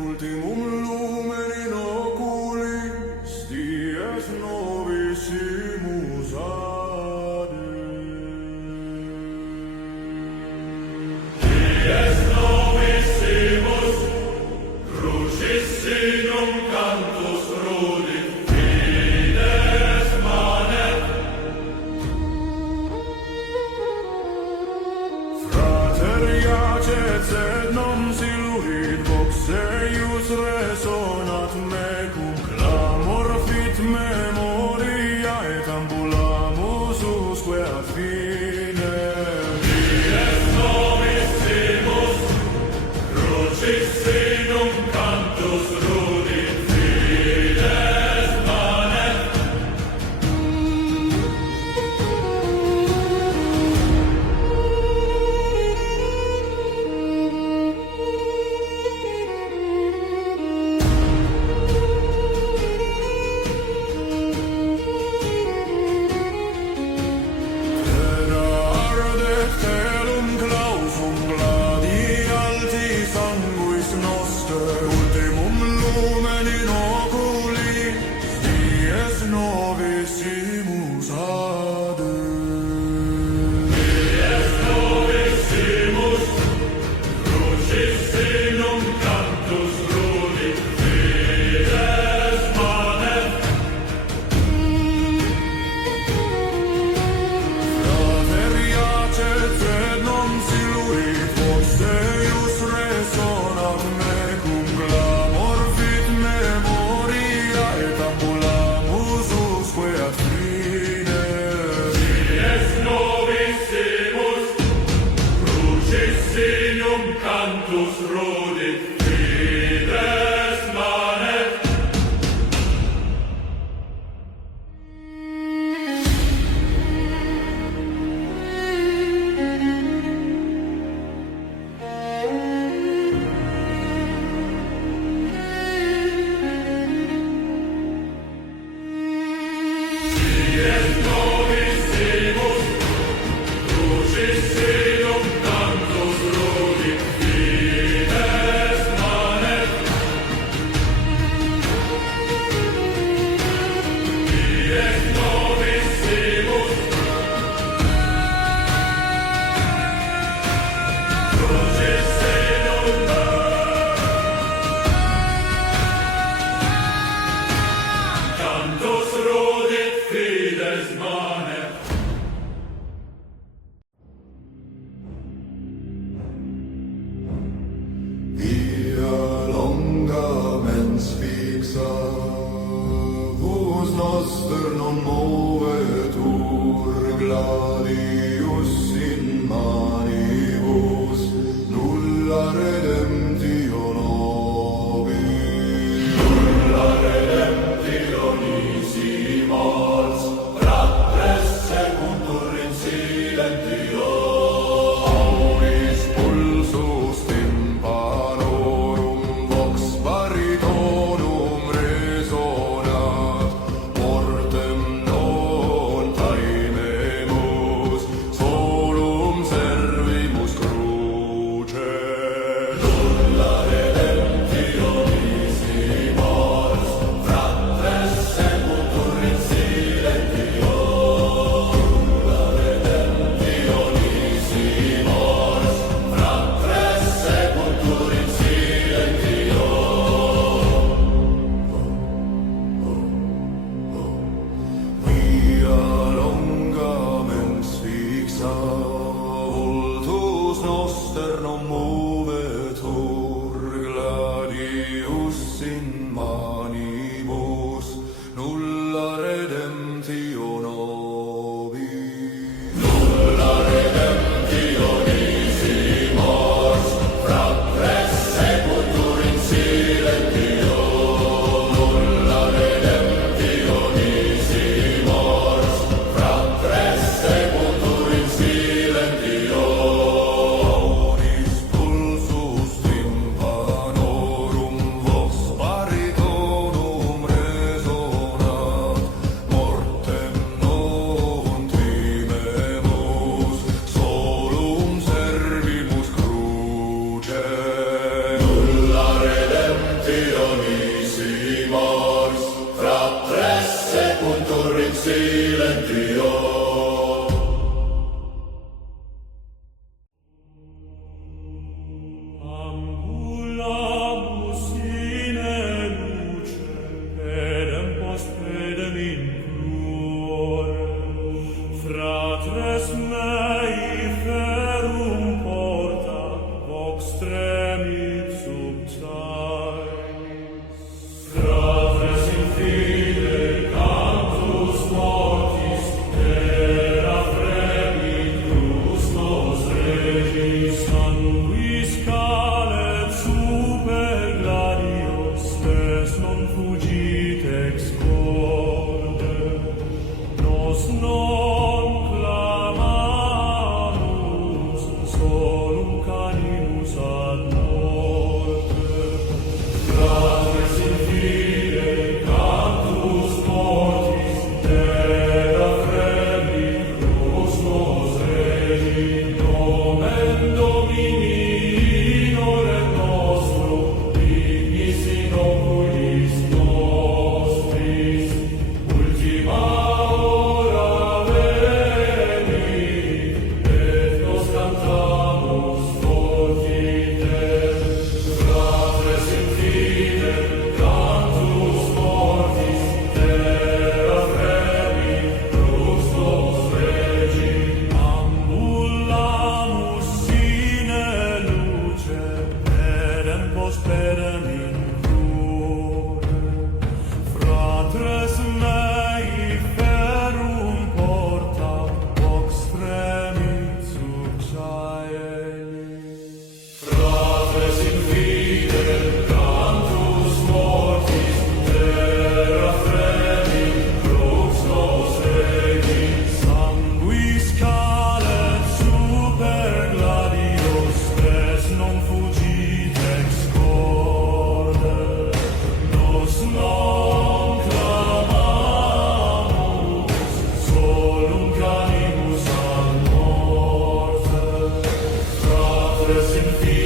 ultimum lumen in oculis dies novissimus ade. Dies novissimus crucis signum cantus rudit fides manet. Frater iacet sed non siluit vox eius resonat mecum clamor fit memoria et ambulamus usque ad fine. Dies novissimus crucis signum cantus rudit fides manet. Celum clausum gladi alti sanguis noster ultimum lumen in oculis dies novissimus ade. Dies novissimus crucis signum cantus rudit fides manet. Frater iacet sed non siluit vox eius resonat mecum clamor fit memoria et ambulamus usque ad fine. Dies novissimus crucis signum cantus rudit fides manet. Dies novissimus crucis signum cantus rudit fides manet. Dies novissimus crucis signum cantus rudit fides manet. Via longa mens fixa vos noster non movetur gladius in manibus nulla redemptio nobis. Nulla redemptio nisi mars fratres secundur incidentio auris pulsus tympanorum vox baritonum resonat mortem non in field.